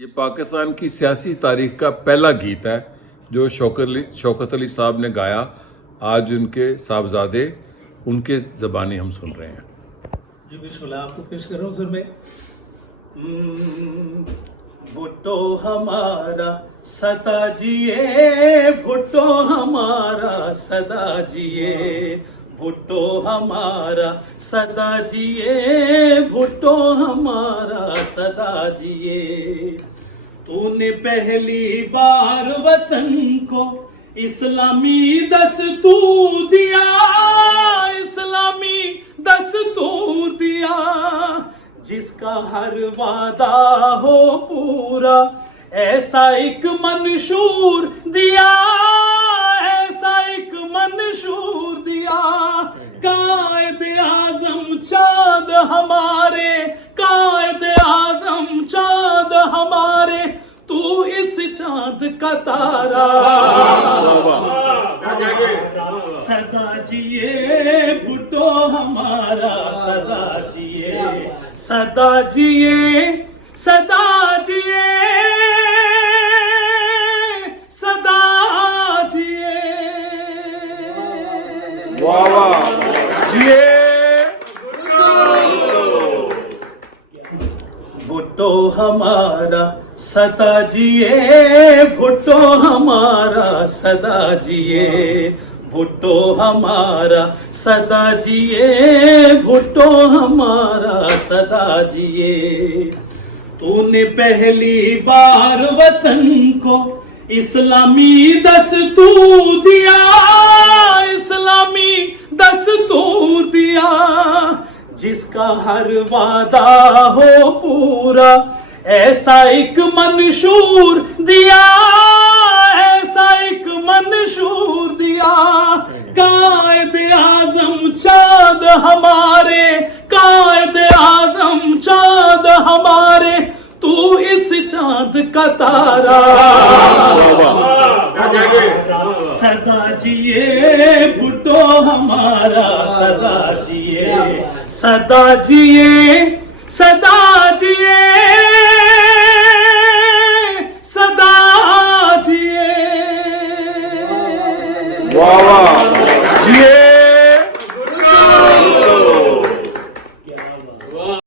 ये पाकिस्तान की सियासी तारीख का पहला गीत है जो शौकत अली साहब ने गाया। आज उनके साहबजादे उनके ज़बानी हम सुन रहे हैं। जी बिस्मिल्लाह, आपको पेश कर रहा हूँ सर मैं। भुट्टो हमारा सदा जिए, भुट्टो हमारा सदा जिए, भुट्टो हमारा सदा जिए, भुट्टो हमारा सदा जिए। तूने पहली बार वतन को इस्लामी दस्तूर दिया, इस्लामी दस्तूर दिया, जिसका हर वादा हो पूरा, ऐसा एक मंशूर दिया, ऐसा एक मंशूर दिया। कायदे आजम चाँद हमारे, कायदे आजम चाँद हमारे, तू इस चाँद का तारा सदा जिए, भुट्टो हमारा सदा जिए, सदा जिए, सदा जिए, सदा जिए। वाह वाह, जिए भुट्टो हमारा सदा जिए, भुट्टो हमारा सदा जिए, भुट्टो हमारा सदा जिए, भुट्टो हमारा सदा जिए। तूने पहली बार वतन को इस्लामी दस्तूर दिया, इस्लामी दस्तूर दिया, जिसका हर वादा हो पूरा, ऐसा एक मंशूर दिया, ऐसा एक मंशूर दिया। कायदे आजम चाँद हमारे, कायदे आजम चाँद हमारे, तू इस चाँद का तारा सदा जिए, भुट्टो हमारा सदा जिए, सदा जिए, सदा जिए।